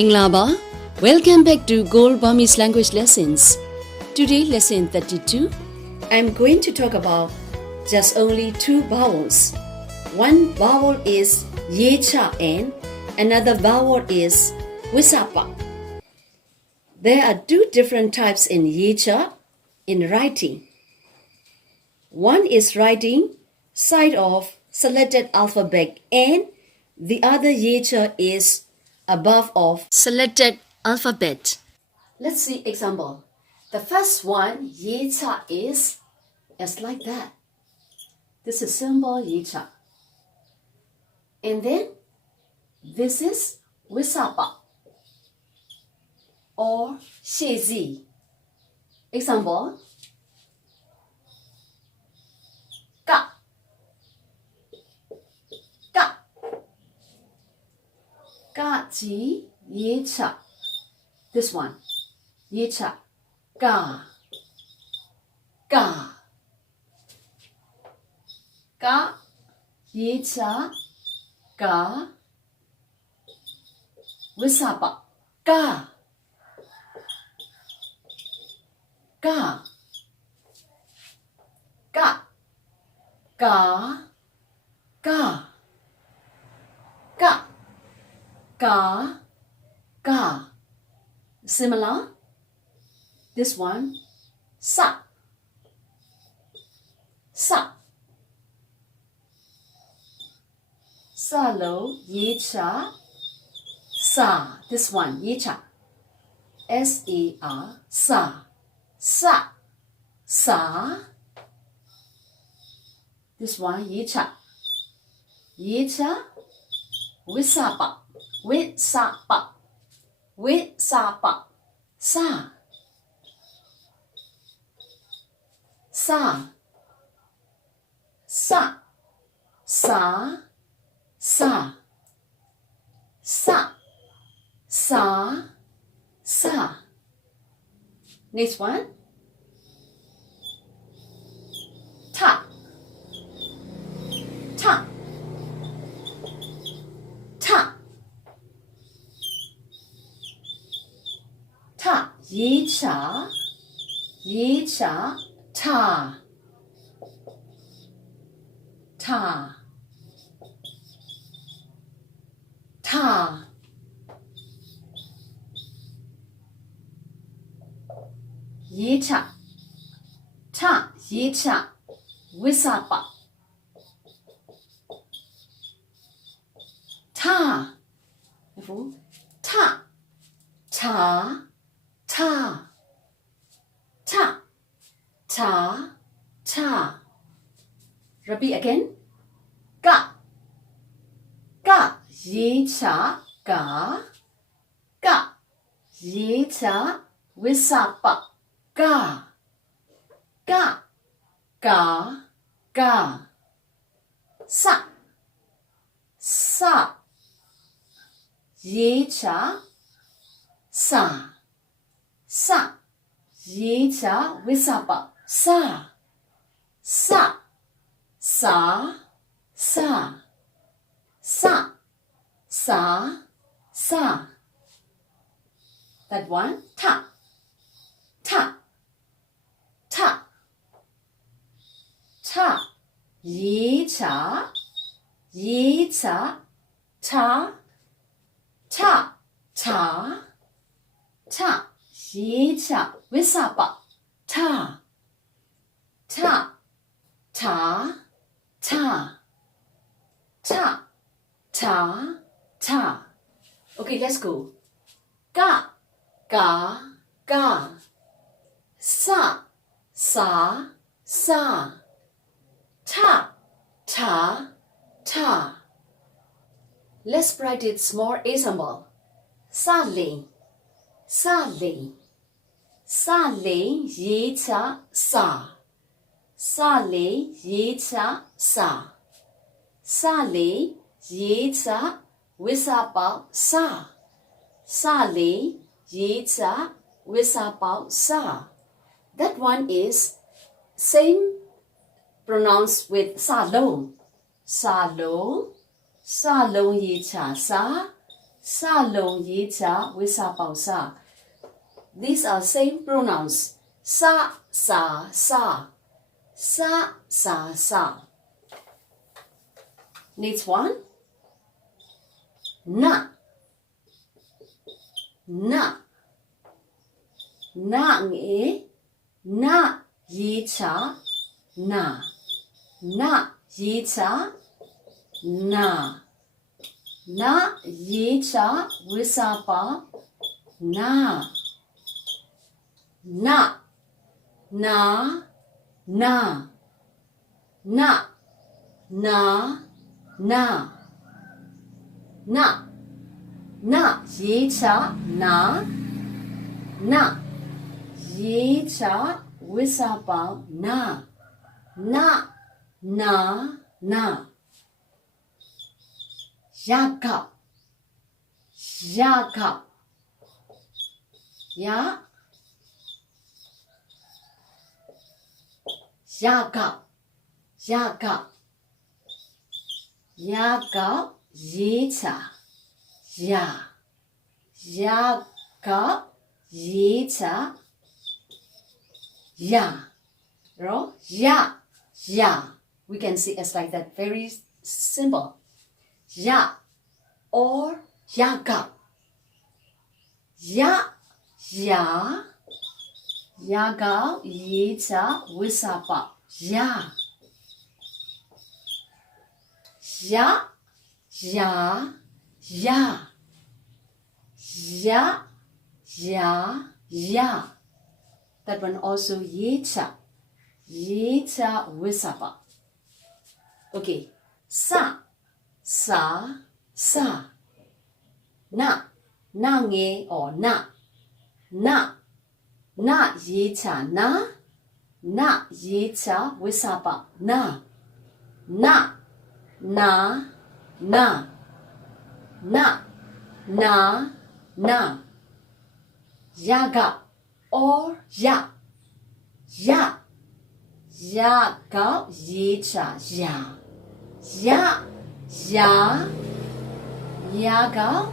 Minglaba, welcome back to Gold Burmese Language Lessons. Today, lesson 32. I'm going to talk about just only two vowels. One vowel is yecha and another vowel is wisapa. There are two different types in yecha in writing. One is writing side of selected alphabet and the other yecha is above of selected alphabet. Let's see example. The first one, yecha, is like that. This is symbol yecha. And then this is wisapa or shezi. Example, ka, ka, ka ji yecha. This one, yecha, ka, ka, ka, yecha, ka, wisapa, ka, ka, ka, ka, ka, ka, ka, ka. Similar, this one, sa, sa. Sa lo, yecha, sa. This one, yecha. S-E-R, sa, sa, sa. This one, yecha. Yecha, wisapa, wisapa, wisapa, sa, sa, sa, sa, sa, sa, sa, sa. Next one, ta, ta, ta, ta, yecha, yecha, ta, ta, ta. Yecha, ta, yecha, wisapa, ta, ta, ta, ta, ta, ta, ta. Repeat again. Ka, ka, yecha, ka, ka, yecha, wisapa, ka, ka, ka, ka. Sa, sa, yecha, sa, sa, yecha, wisapa, sa, sa, sa, sa, sa, sa, sa. That one, ta, ta, ta, ta, yecha, yecha, ta, ta, ta, ta, yecha, wisapa, ta, ta, ta, ta, ta, ta, ta. Okay, let's go. Ka, ka, ka. Sa, sa, sa. Ta, ta, ta. Let's practice more example. Sa ling, sa ling. Sa ling, yecha, sa. Sa ling, yecha, sa. Sa ling, yecha, wisapa, sa. Sa ling, yecha, wisapa, sa. That one is same pronounced with sa long. Sa long, yecha, sa. sa long ye cha with sa pao sa. These are same pronouns. Sa, sa, sa. Sa, sa, sa. Next one. Na. Na. Na nghe. Na ye cha. Na. Na ye cha. Na. Na ye cha with sa pa. Na. Na. Na. Na. Na. Na. Na. Na. Na ye cha na. Na ye cha with sa pa na. Na. Na. Na. Ya ka. Ya ka. Ya. Ya ka. Ya ka. Ya ka ye cha. Ya. Ya ka ye cha. Ya. Rồi. Ya. Ya. We can see it's like that. Very simple. Ya or ya ka. Ya. Ya. Ya ka ye cha with sa pa. Ya. Ya. Ya. Ya. Ya. Ya. Ya. That one also ye cha. Ye cha with sa pa. Okay. Sa. Sa. Sa. Na. Na nghe or na. Na. Na ye cha na. Na ye cha with sa pa. Na. Na. Na. Na. Na. Na. Na. Ya ga or ya. Ya. Ya ga ye cha ya. Ya. Ya. Ya ga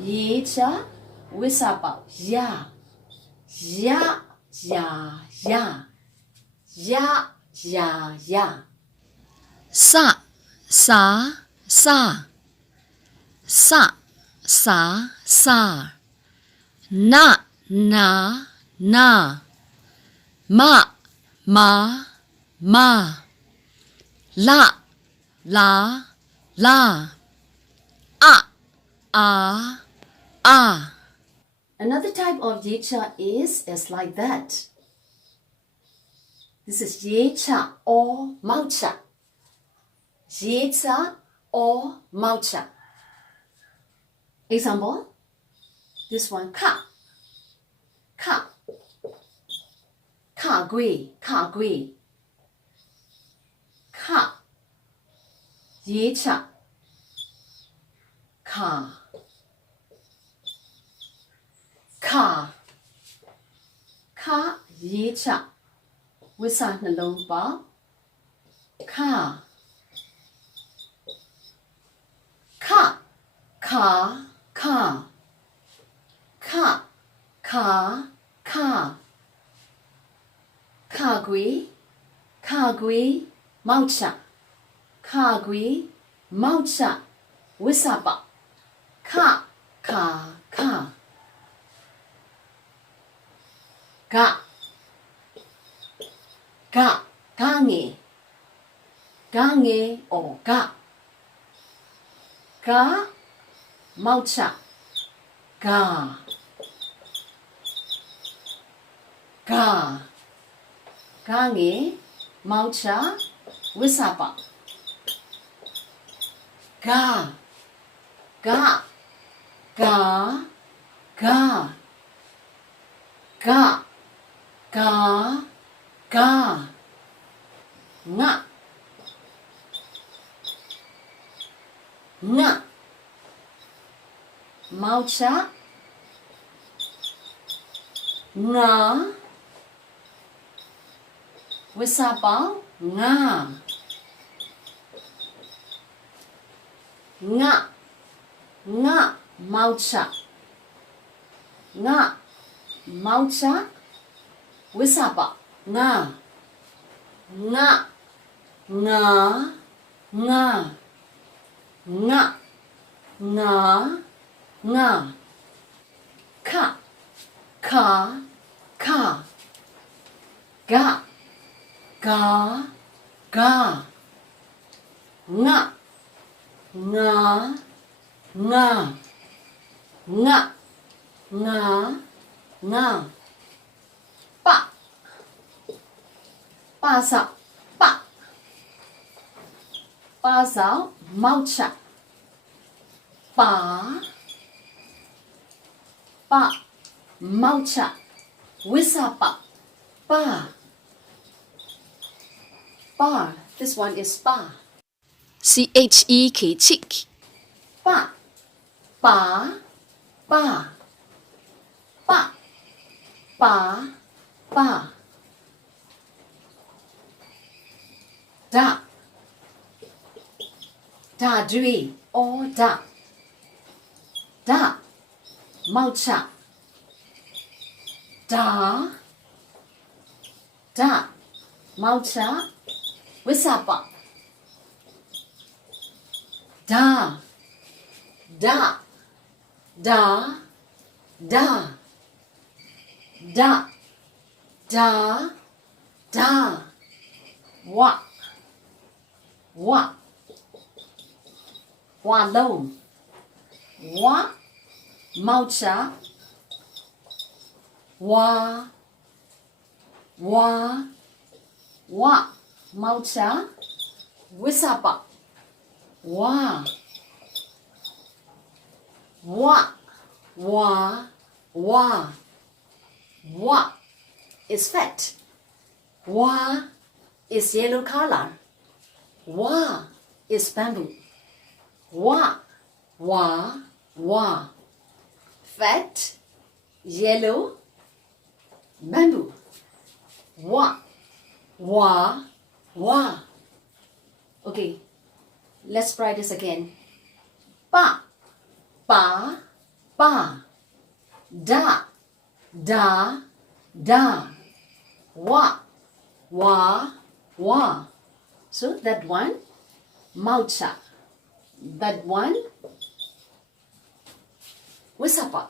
ye cha with sa pa. Ya. Ya. Ya. Ya. Ya. Ya. Ya. Sa. Sa. Sa. Sa. Sa. Sa. Na. Na. Na. Ma. Ma. Ma. La. La. La. A. A. A. Another type of ye cha is like that. This is ye cha or mau cha. Ye cha or mau cha. Example. This one ka. Ka. Ka gui. Ka gui. Ka. Ye cha. Ka. Ka. Ka ye cha. With sa na long pa. Ka. Ka. Ka. Ka. Ka. Ka. Ka. Ka gui. Ka gui. Mau cha. Ka gui. Mau cha. With sa pa. Ka. Ka. Ka. Ga. Ga. Ga nghe. Ga nghe or ga. Ga. Mau cha. Ga. Ga. Ga nghe. Mau cha. With sa pa. Ga. Ga. Ga. Ga. Ga. Ga. Ga. Nga. Nga. Mau cha. Nga. With sa pa. Nga. Nga. Nga. Maucha. Nga. Maucha. Wisapa. Nga. Nga. Nga. Nga. Nga. Nga. Nga. Ka. Ka. Ka. Ga. Ga. Ga. Nga. Nga. Nga. Nga. Nga. Nga. Pa. Pa sao. Pa. Pa sao. Maucha. Pa. Pa. Maucha. Wisapa. Pa. Pa. This one is pa. C-H-E-K, chick. Pa. Pa. Pa. Pa. Pa. Pa. Da. Da dui or da. Da. Maucha. Da. Da. Maucha. Wisapa. Da. Da. Da. Da. Da. Da. Da. Wa. Wa. Wa lâu. Wa. Maucha. Wa. Wa. Wa. Maucha. Wisapa. Wa. Wa. Wa. Wa. Wa is fat. Wa is yellow color. Wa is bamboo. Wa. Wa. Wa. Fat, yellow, bamboo. Wa. Wa. Wa. Okay, let's practice again. Pa. Pa. Pa. Da. Da. Da. Wa. Wa. Wa. So that one, Maucha. That one, Wisapa.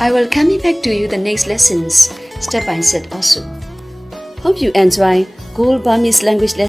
I will coming back to you the next lessons, step by step also. Hope you enjoy Gold Burmese language lessons.